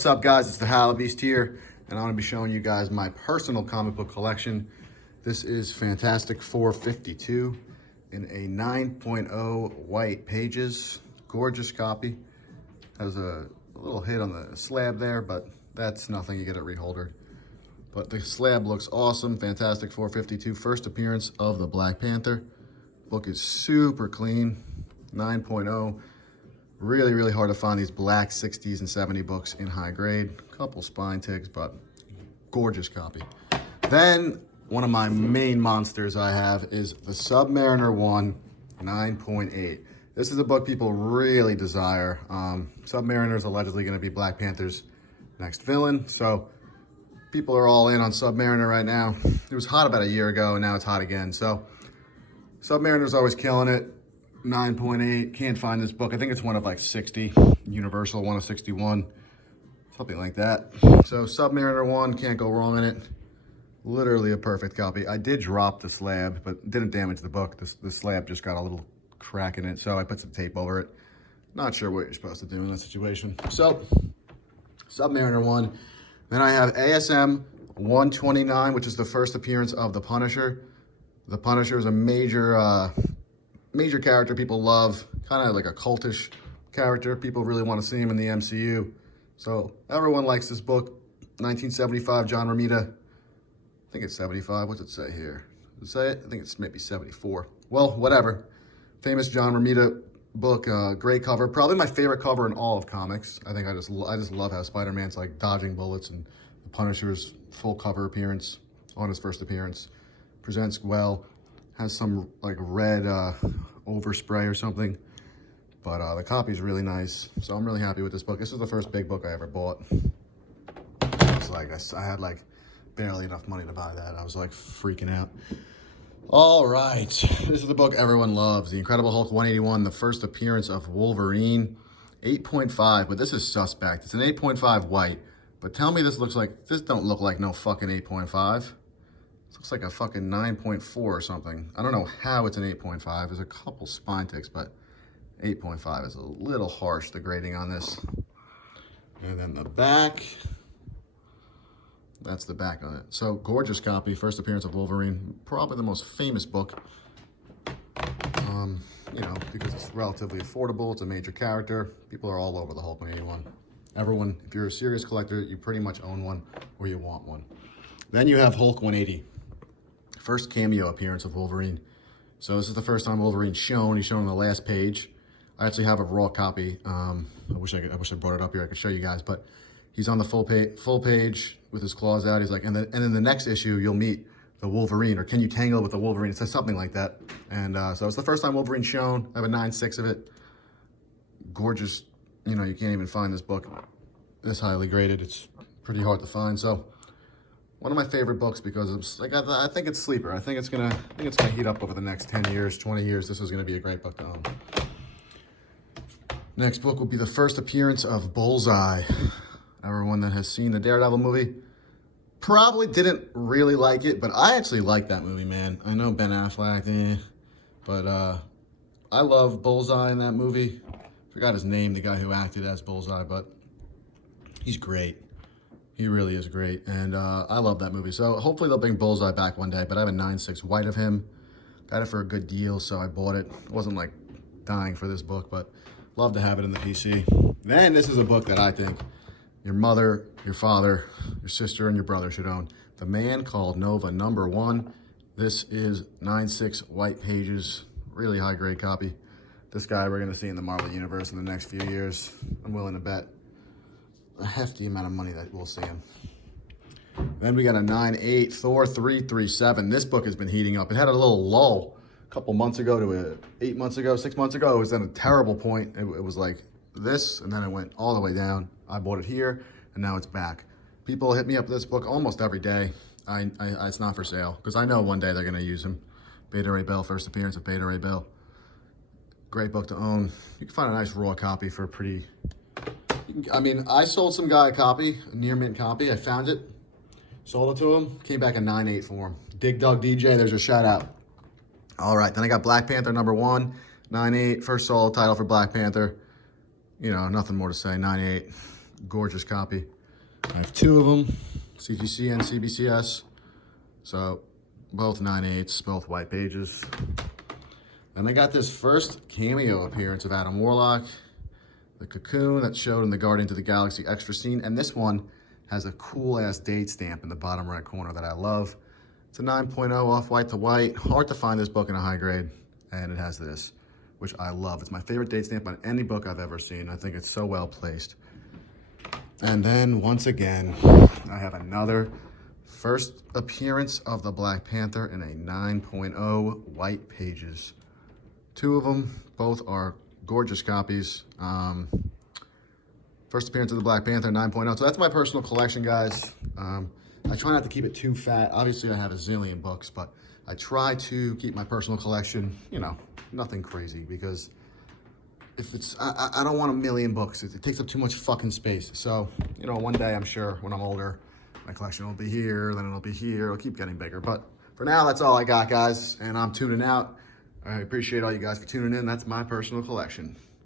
What's up, guys? It's the Halabeast here, and I'm going to be showing you guys my personal comic book collection. This is Fantastic 452 in a 9.0 white pages. Gorgeous copy. Has a little hit on the slab there, but that's nothing. You get it reholdered. But the slab looks awesome. Fantastic 452, first appearance of the Black Panther. Book is super clean, 9.0. Really, really hard to find these black 60s and 70 books in high grade. Couple spine ticks, but gorgeous copy. Then, one of my main monsters I have is the Submariner 1, 9.8. This is a book people really desire. Submariner is allegedly going to be Black Panther's next villain, so people are all in on Submariner right now. It was hot about a year ago, and now it's hot again. So, Submariner's always killing it. 9.8, can't find this book. I think it's one of like 60, Universal, one of 61, something like that. So Submariner 1, can't go wrong in it. Literally a perfect copy. I did drop the slab, but didn't damage the book. The slab just got a little crack in it, so I put some tape over it. Not sure what you're supposed to do in that situation. So, Submariner 1. Then I have ASM 129, which is the first appearance of the Punisher. The Punisher is a major character people love, kind of like a cultish character. People really want to see him in the MCU. So everyone likes this book. 1975, John Romita. I think it's 75. What's it say here? Does it say it? I think it's maybe 74. Well, whatever. Famous John Romita book. Great cover. Probably my favorite cover in all of comics. I think I just love how Spider-Man's like dodging bullets, and the Punisher's full cover appearance on his first appearance. Presents well. Has some like red overspray or something, but the copy's really nice, so I'm really happy with this book. This is the first big book I ever bought. It's like I had like barely enough money to buy that. I was like freaking out. All right, this is the book everyone loves, The Incredible Hulk 181, the first appearance of Wolverine. 8.5, but this is suspect. It's an 8.5 white, but tell me this don't look like no fucking 8.5. It looks like a fucking 9.4 or something. I don't know how it's an 8.5. There's a couple spine ticks, but 8.5 is a little harsh, the grading on this. And then the back. That's the back on it. So, gorgeous copy. First appearance of Wolverine. Probably the most famous book. You know, because it's relatively affordable. It's a major character. People are all over the Hulk 181. Everyone, if you're a serious collector, you pretty much own one or you want one. Then you have Hulk 180. First cameo appearance of Wolverine. So this is the first time Wolverine's shown. He's shown on the last page. I actually have a raw copy. I wish I brought it up here. I could show you guys, but he's on the full page with his claws out. He's like, and then the next issue you'll meet the Wolverine, or can you tangle with the Wolverine? It says something like that. And so it's the first time Wolverine's shown. I have a 9.6 of it. Gorgeous. You know, you can't even find this book this highly graded. It's pretty hard to find. So, one of my favorite books because it's like I think it's sleeper. I think it's gonna heat up over the next 10 years, 20 years. This is gonna be a great book to own. Next book will be the first appearance of Bullseye. Everyone that has seen the Daredevil movie probably didn't really like it, but I actually like that movie, man. I know Ben Affleck, but I love Bullseye in that movie. Forgot his name, the guy who acted as Bullseye, but he's great. He really is great, and I love that movie. So hopefully they'll bring Bullseye back one day, but I have a 9.6 white of him. Got it for a good deal, so I bought it. Wasn't like dying for this book, but love to have it in the PC. Then this is a book that I think your mother, your father, your sister, and your brother should own. The Man Called Nova #1. This is 9.6 white pages, really high grade copy. This guy we're gonna see in the Marvel Universe in the next few years. I'm willing to bet a hefty amount of money that we'll see him. Then we got a 9.8 Thor 337. This book has been heating up. It had a little lull a couple months ago to 8 months ago, 6 months ago. It was at a terrible point. It was like this, and then it went all the way down. I bought it here, and now it's back. People hit me up with this book almost every day. It's not for sale, because I know one day they're gonna use him. Beta Ray Bill, first appearance of Beta Ray Bill. Great book to own. You can find a nice raw copy for a pretty... I mean, I sold some guy a copy, a near mint copy. I found it, sold it to him, came back a 9.8 for him. Dig Dug DJ, there's your shout out. All right, then I got Black Panther #1, 9.8, first solo title for Black Panther. You know, nothing more to say, 9.8. Gorgeous copy. I have 2 of them, CGC and CBCS. So both 9/8, both white pages. Then I got this first cameo appearance of Adam Warlock, the Cocoon that showed in the Guardians of the Galaxy extra scene. And this one has a cool ass date stamp in the bottom right corner that I love. It's a 9.0 off white to white. Hard to find this book in a high grade. And it has this, which I love. It's my favorite date stamp on any book I've ever seen. I think it's so well placed. And then once again, I have another first appearance of the Black Panther in a 9.0 white pages. 2 of them, both are gorgeous copies. First appearance of the Black Panther 9.0. So that's my personal collection, guys. I try not to keep it too fat. Obviously, I have a zillion books, but I try to keep my personal collection, you know, nothing crazy, because if it's, I don't want a million books. It takes up too much fucking space. So, you know, one day I'm sure when I'm older, my collection will be here, then it'll be here. It'll keep getting bigger. But for now, that's all I got, guys. And I'm tuning out. I appreciate all you guys for tuning in. That's my personal collection.